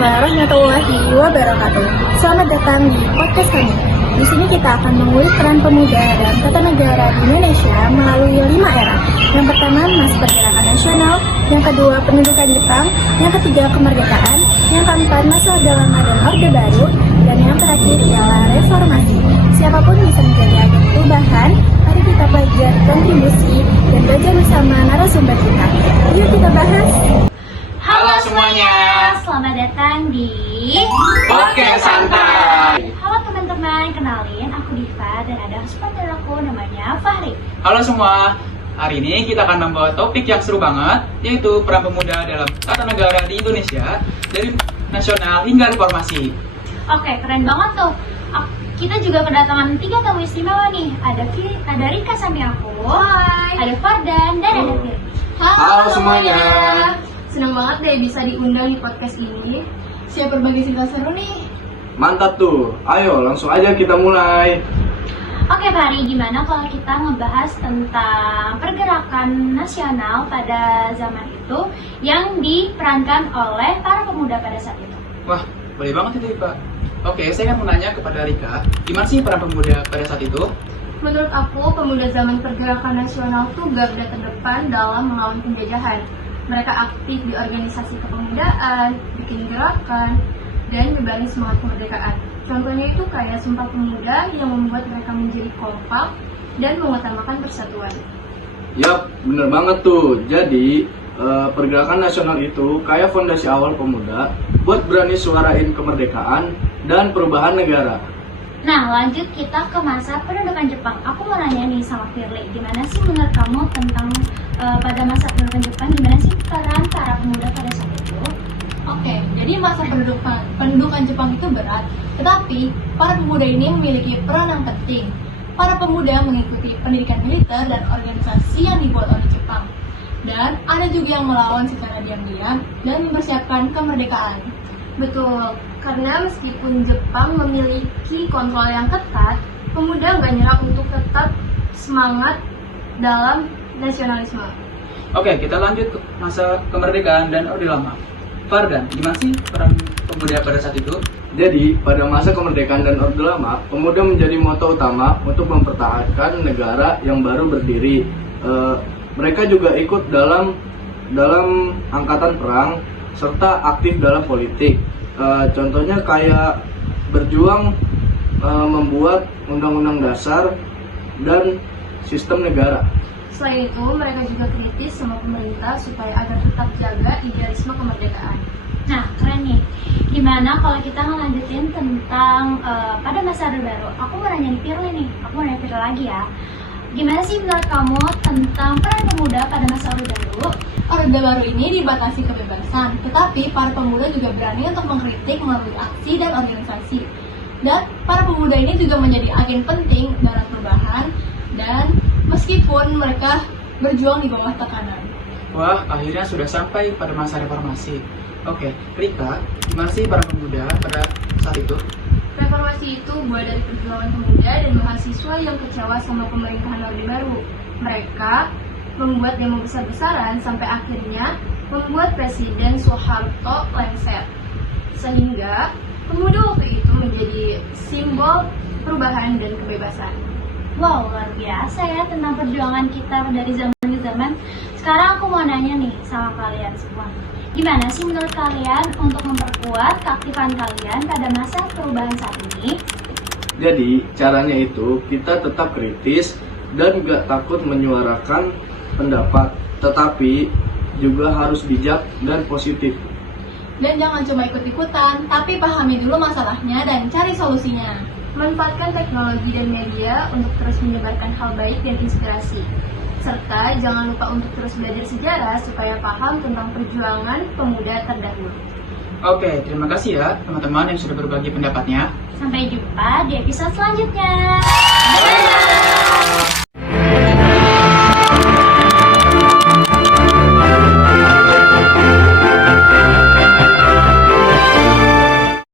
warahmatullahi wabarakatuh. Selamat datang di podcast kami. Di sini kita akan mengulik peran pemuda dan tata negara di Indonesia melalui 5 era. Yang pertama, masa pergerakan nasional. Yang kedua, pendudukan Jepang. Yang ketiga, kemerdekaan. Yang keempat, masa Orde Lama dan Orde Baru. Dan yang terakhir ialah reformasi. Siapapun bisa menjadi agen perubahan. Mari kita belajar kontribusi dan belajar bersama narasumber kita. Yuk kita bahas. Halo semuanya, selamat datang di Podcast Santai. Halo teman-teman, kenalin aku Diva dan ada partner aku namanya Fahri. Halo semua, hari ini kita akan membawa topik yang seru banget, yaitu peran pemuda dalam tata negara di Indonesia dari nasional hingga reformasi. Oke, keren banget tuh. Kita juga kedatangan 3 tamu istimewa nih. Ada Rika Sami aku, ada Fardan dan ada Firly. Halo semuanya. Senang banget deh bisa diundang di podcast ini. Siap berbagi cerita seru nih. Mantap tuh, ayo langsung aja kita mulai. Oke Fahri, gimana kalau kita ngebahas tentang pergerakan nasional pada zaman itu yang diperankan oleh para pemuda pada saat itu? Wah, boleh banget itu Pak. Oke, saya akan menanya kepada Rika, gimana sih peran pemuda pada saat itu? Menurut aku, pemuda zaman pergerakan nasional tuh garda terdepan dalam melawan penjajahan. Mereka aktif di organisasi kepemudaan, bikin gerakan, dan nyebarin semangat kemerdekaan. Contohnya itu kayak Sumpah Pemuda yang membuat mereka menjadi kompak dan mengutamakan persatuan. Yap, bener banget tuh. Jadi, pergerakan nasional itu kayak fondasi awal pemuda buat berani suarain kemerdekaan dan perubahan negara. Nah, lanjut kita ke masa pendudukan Jepang. Aku mau nanya nih sama Firly, gimana sih menurut kamu tentang pada masa pendudukan Jepang, gimana sih peran para pemuda pada saat itu? Oke, jadi masa pendudukan Jepang itu berat, tetapi para pemuda ini memiliki peran yang penting. Para pemuda mengikuti pendidikan militer dan organisasi yang dibuat oleh Jepang. Dan ada juga yang melawan secara diam-diam dan mempersiapkan kemerdekaan. Betul, karena meskipun Jepang memiliki kontrol yang ketat, pemuda nggak nyerah untuk tetap semangat dalam nasionalisme. Oke, kita lanjut ke masa kemerdekaan dan Orde Lama. Fardan, gimana sih peran pemuda pada saat itu? Jadi, pada masa kemerdekaan dan Orde Lama, pemuda menjadi moto utama untuk mempertahankan negara yang baru berdiri. Mereka juga ikut dalam angkatan perang serta aktif dalam politik. Contohnya kayak berjuang membuat undang-undang dasar dan sistem negara. Selain itu, mereka juga kritis sama pemerintah supaya agar tetap jaga idealisme kemerdekaan. Nah, keren nih. Gimana kalau kita ngelanjutin tentang pada masa Orde Baru? Aku mau nanya Firly nih. Aku mau nanya Firly lagi ya. Gimana sih menurut kamu tentang peran pemuda pada masa Orde Baru? Orde Baru ini dibatasi kebebasan, tetapi para pemuda juga berani untuk mengkritik melalui aksi dan organisasi. Dan para pemuda ini juga menjadi agen penting dalam perubahan dan meskipun mereka berjuang di bawah tekanan. Wah, akhirnya sudah sampai pada masa reformasi. Oke, Rika, gimana sih para pemuda pada saat itu? Reformasi itu buah dari perjuangan pemuda dan mahasiswa yang kecewa sama pemerintahan Orde Baru. Mereka membuat demo besar-besaran sampai akhirnya membuat Presiden Soeharto lengser. Sehingga pemuda waktu itu menjadi simbol perubahan dan kebebasan. Wow, luar biasa ya tentang perjuangan kita dari zaman ke zaman. Sekarang aku mau nanya nih sama kalian semua. Gimana sih menurut kalian untuk memperkuat keaktifan kalian pada masa perubahan saat ini? Jadi, caranya itu kita tetap kritis dan gak takut menyuarakan pendapat, tetapi juga harus bijak dan positif. Dan jangan cuma ikut-ikutan, tapi pahami dulu masalahnya dan cari solusinya. Manfaatkan teknologi dan media untuk terus menyebarkan hal baik dan inspirasi. Serta jangan lupa untuk terus belajar sejarah supaya paham tentang perjuangan pemuda terdahulu. Oke, terima kasih ya teman-teman yang sudah berbagi pendapatnya. Sampai jumpa di episode selanjutnya.